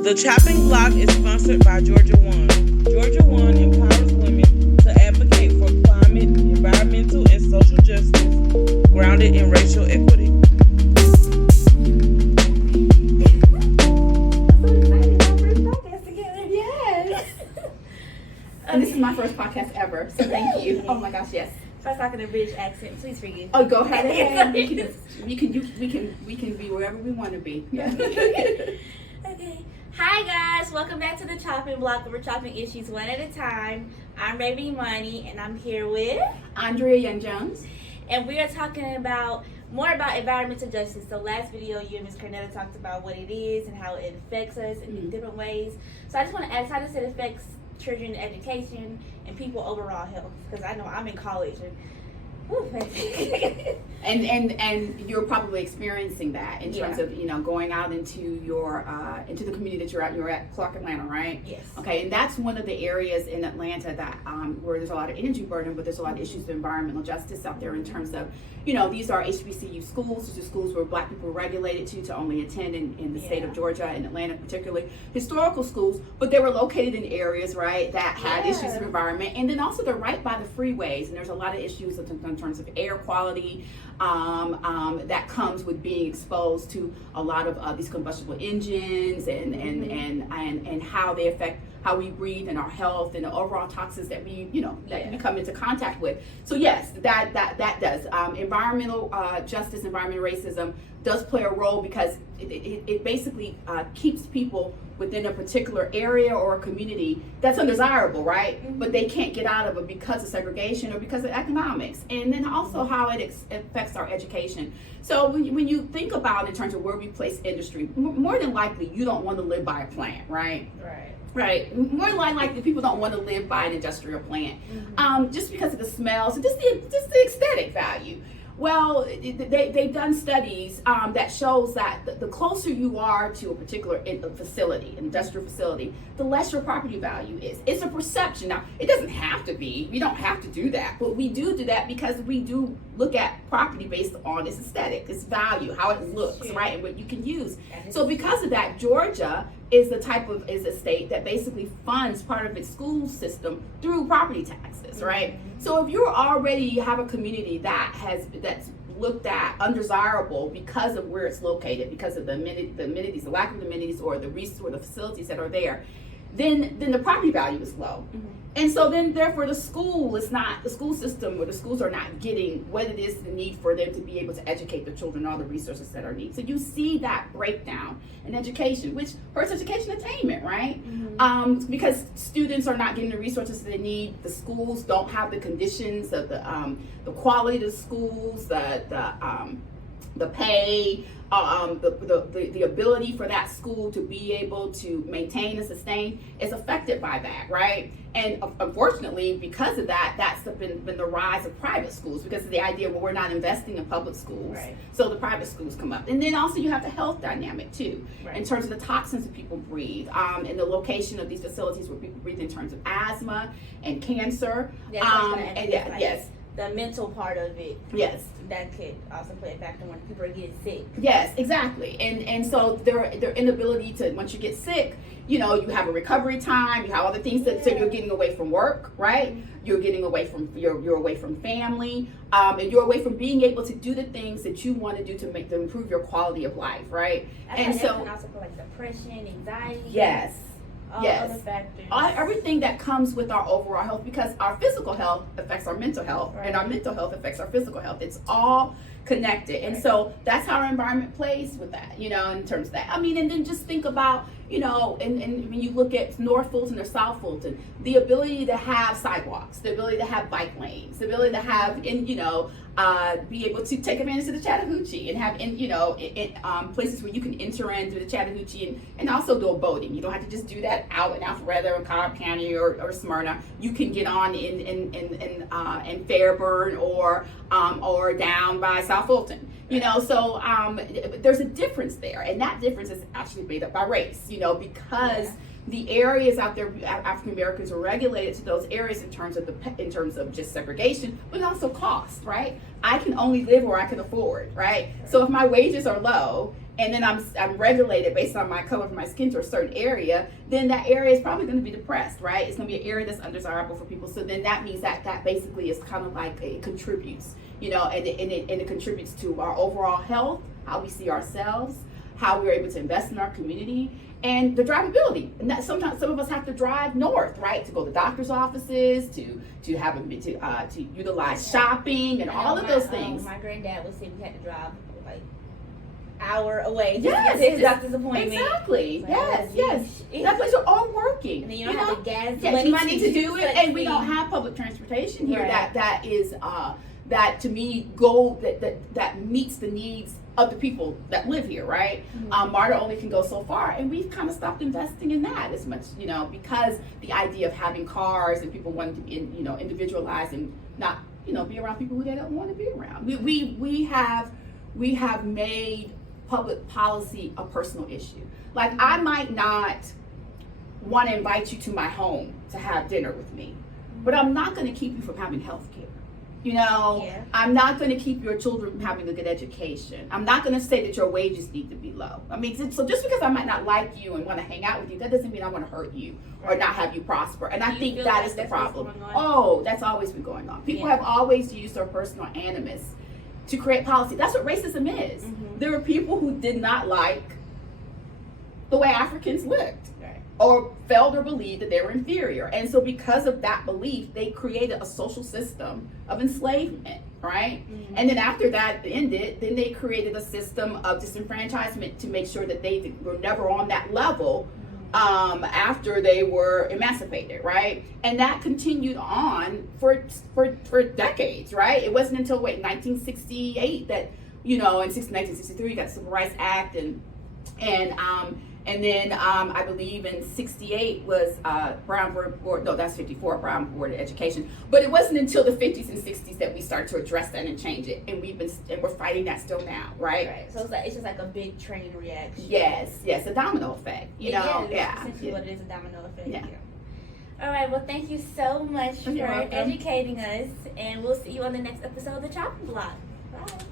The chopping block is sponsored by GEORGIAWAND. GEORGIAWAND empowers women to advocate for climate, environmental, and social justice grounded in racial equity. And this is my first podcast ever, so thank you. Oh my gosh, yes. If I talk in a British accent, please forgive. Oh, go ahead. We can be wherever we want to be. Yeah. Okay. Hi guys, welcome back to the chopping block where we're chopping issues one at a time. I'm Raven Money and I'm here with Andrea Young-Jones. And we are talking about more about environmental justice. So last video you and Ms. Cornetta talked about what it is and how it affects us in different ways. So I just want to ask, how does it affect children education and people overall health? Because I know I'm in college and you're probably experiencing that in terms of going out into your into the community that you're at Clark, Atlanta, right? Yes. Okay, and that's one of the areas in Atlanta that where there's a lot of energy burden, but there's a lot of issues of environmental justice out there in terms of these are HBCU schools. These are schools where Black people are regulated to only attend in the state of Georgia and Atlanta, particularly historical schools, but they were located in areas, right, that had issues of environment, and then also they're right by the freeways, and there's a lot of issues in terms of air quality that comes with being exposed to a lot of these combustible engines and how they affect how we breathe and our health and the overall toxins that we we come into contact with. So yes, that does environmental justice, environmental racism does play a role because it basically keeps people within a particular area or a community that's undesirable, right? But they can't get out of it because of segregation or because of economics, and then also how it affects our education. So when you think about in terms of where we place industry, more than likely you don't want to live by a plant, right? Right. More than likely, people don't want to live by an industrial plant, just because of the smells and just the aesthetic value. Well, they've done studies that shows that the closer you are to a particular facility, industrial facility, the less your property value is. It's a perception. Now, it doesn't have to be. We don't have to do that, but we do that because we do look at property based on its aesthetic, its value, how it looks, right, and what you can use. So because of that, Georgia is a state that basically funds part of its school system through property taxes, right? So if you already have a community that's looked at undesirable because of where it's located, because of the amenities, the lack of amenities, or the resources or the facilities that are there, then the property value is low. And so then therefore the school system or the schools are not getting what it is the need for them to be able to educate their children, all the resources that are needed. So you see that breakdown in education, which hurts education attainment, right? Because students are not getting the resources they need. The schools don't have the conditions of the quality of the schools, the pay, the ability for that school to be able to maintain and sustain is affected by that, right? And unfortunately, because of that, that's been the rise of private schools, because of the idea, well, we're not investing in public schools, so the private schools come up. And then also you have the health dynamic too, in terms of the toxins that people breathe, and the location of these facilities where people breathe in terms of asthma and cancer. The mental part of it. Yes. That could also play a factor when people are getting sick. Yes, exactly. And so their inability to, once you get sick, you have a recovery time, you have other things so you're getting away from work, right? You're getting away from you're away from family, and you're away from being able to do the things that you want to do to improve your quality of life, right? And so can also put like depression, anxiety. Yes. All other factors. Everything that comes with our overall health, because our physical health affects our mental health, and our mental health affects our physical health. It's all connected. And so that's how our environment plays with that, in terms of that. I mean, and then just think about, and when you look at North Fulton or South Fulton, the ability to have sidewalks, the ability to have bike lanes, the ability to have, be able to take advantage of the Chattahoochee and have, places where you can enter in through the Chattahoochee and also do boating. You don't have to just do that out in Alpharetta or Cobb County or Smyrna. You can get on in Fairburn or down by South Fulton. You know, so there's a difference there, and that difference is actually made up by race. You know, because the areas out there, African Americans are regulated to those areas in terms of just segregation, but also cost, right? I can only live where I can afford, right? So if my wages are low, and then I'm regulated based on my color of my skin to a certain area, then that area is probably going to be depressed, right? It's going to be an area that's undesirable for people. So then that means that basically is kind of like it contributes, you know, and it contributes to our overall health, how we see ourselves, how we're able to invest in our community, and the drivability. And that sometimes some of us have to drive north, right, to go to doctor's offices, to utilize shopping and all of those things. My granddad would say we had to drive like hour away just Yes, to get to his doctor's appointment. Exactly. Like, yes. That place are all working. And then you don't have the gas money to do it, and we don't have public transportation here. Right. That is that to me that meets the needs of the people that live here, right? Mm-hmm. MARTA only can go so far, and we've kind of stopped investing in that as much, you know, because the idea of having cars and people wanting to be, you know, individualized and not, you know, be around people who they don't want to be around. We have made public policy a personal issue. Like, I might not want to invite you to my home to have dinner with me, but I'm not going to keep you from having health care. You know, I'm not going to keep your children from having a good education. I'm not going to say that your wages need to be low. I mean, so just because I might not like you and want to hang out with you, that doesn't mean I want to hurt you or not have you prosper. And I think that is the problem. Oh, that's always been going on. People have always used their personal animus to create policy. That's what racism is. Mm-hmm. There were people who did not like the way Africans looked, or felt or believed that they were inferior. And so because of that belief, they created a social system of enslavement, right? Mm-hmm. And then after that ended, then they created a system of disenfranchisement to make sure that they were never on that level after they were emancipated, right? And that continued on for decades, right? It wasn't until 1968 that, you know, in 1963 you got the Civil Rights Act, and then I believe in 68 was Brown Board, no, that's 54, Brown Board of Education. But it wasn't until the 50s and 60s that we started to address that and change it. And we're fighting that still now, right? So it's just like a big train reaction. Yes, a domino effect. You know, essentially what it is, a domino effect. Yeah. All right, well, thank you so much for welcome. educating us, and we'll see you on the next episode of The Chopping Block. Bye.